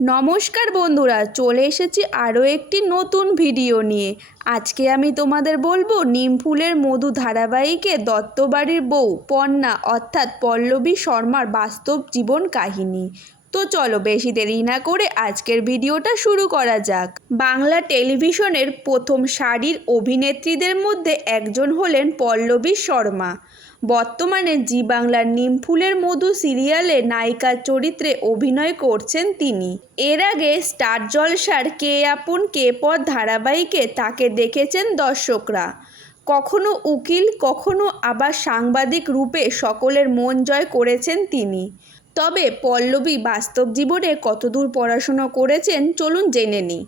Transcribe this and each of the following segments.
নমস্কার বন্ধুরা, চলে এসেছি আরও একটি নতুন ভিডিও নিয়ে। আজকে আমি তোমাদের বলব নিমফুলের মধু ধারাবাহিকে দত্তবাড়ির বউ পন্না, অর্থাৎ পল্লবী শর্মার বাস্তব জীবন কাহিনী। তো চলো, বেশি দেরি না করে আজকের ভিডিওটা শুরু করা যাক। বাংলা টেলিভিশনের প্রথম সারির অভিনেত্রীদের মধ্যে একজন হলেন পল্লবী শর্মা। বর্তমানে জি বাংলার নিমফুলের মধু সিরিয়ালে নায়িকার চরিত্রে অভিনয় করছেন তিনি। এর আগে স্টার জলসার কে আপন, কে পর ধারাবাহিকে তাকে দেখেছেন দর্শকরা। কখনো উকিল, কখনো আবার সাংবাদিক রূপে সকলের মন জয় করেছেন তিনি। তবে পল্লবী বাস্তব জীবনে কতদূর পড়াশুনো করেছেন চলুন জেনে নিই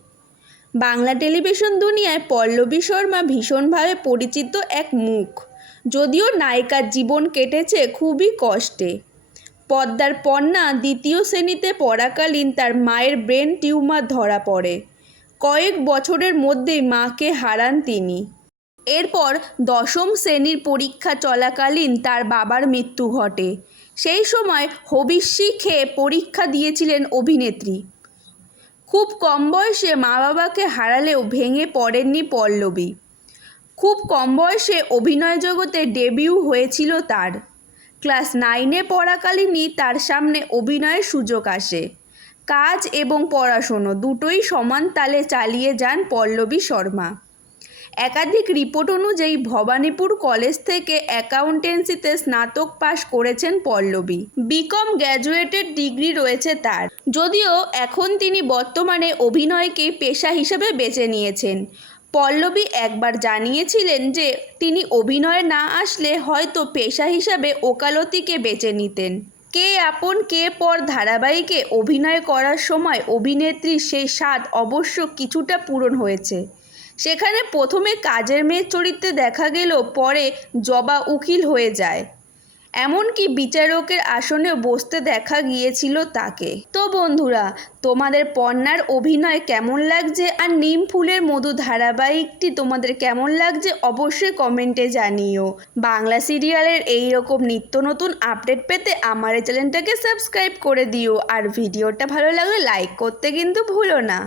বাংলা টেলিভিশন দুনিয়ায় পল্লবী শর্মা ভীষণভাবে পরিচিত এক মুখ। যদিও নায়িকার জীবন কেটেছে খুবই কষ্টে। পদ্মার পন্না দ্বিতীয় শ্রেণীতে পড়াকালীন তার মায়ের ব্রেন টিউমার ধরা পড়ে। কয়েক বছরের মধ্যেই মাকে হারান তিনি। এরপর দশম শ্রেণির পরীক্ষা চলাকালীন তার বাবার মৃত্যু ঘটে। সেই সময় হবিষ্যি খেয়ে পরীক্ষা দিয়েছিলেন অভিনেত্রী। খুব কম বয়সে মা বাবাকে হারালেও ভেঙে পড়েননি পল্লবী। খুব কম বয়সে অভিনয় জগতে ডেবিউ হয়েছিল তার। ক্লাস নাইনে পড়াকালীনই তার সামনে অভিনয়ের সুযোগ আসে। কাজ এবং পড়াশুনো দুটোই সমান তালে চালিয়ে যান পল্লবী শর্মা। একাধিক রিপোর্ট অনুযায়ী ভবানীপুর কলেজ থেকে অ্যাকাউন্টেন্সিতে স্নাতক পাশ করেছেন পল্লবী। বিকম গ্র্যাজুয়েটেড ডিগ্রি রয়েছে তার। যদিও এখন তিনি বর্তমানে অভিনয়কে পেশা হিসেবে বেছে নিয়েছেন। পল্লবী একবার জানিয়েছিলেন যে তিনি অভিনয়ে না আসলে হয়তো পেশা হিসাবে ওকালতিকে বেছে নিতেন। কে আপন, কে পর ধারাবাহিকে অভিনয় করার সময় অভিনেত্রীর সেই স্বাদ অবশ্য কিছুটা পূরণ হয়েছে। সেখানে প্রথমে কাজের মেয়ের চরিত্রে দেখা গেলেও পরে জবা উকিল হয়ে যায়। এমনকি বিচারকের আসনেও বসতে দেখা গিয়েছিল তাকে। তো বন্ধুরা, তোমাদের পণ্যার অভিনয় কেমন লাগছে আর নিম ফুলের মধু ধারাবাহিকটি তোমাদের কেমন লাগছে অবশ্যই কমেন্টে জানিও। বাংলা সিরিয়ালের এই রকম নিত্য নতুন আপডেট পেতে আমার এই চ্যানেলটাকে সাবস্ক্রাইব করে দিও আর ভিডিওটা ভালো লাগলে লাইক করতে কিন্তু ভুলো না।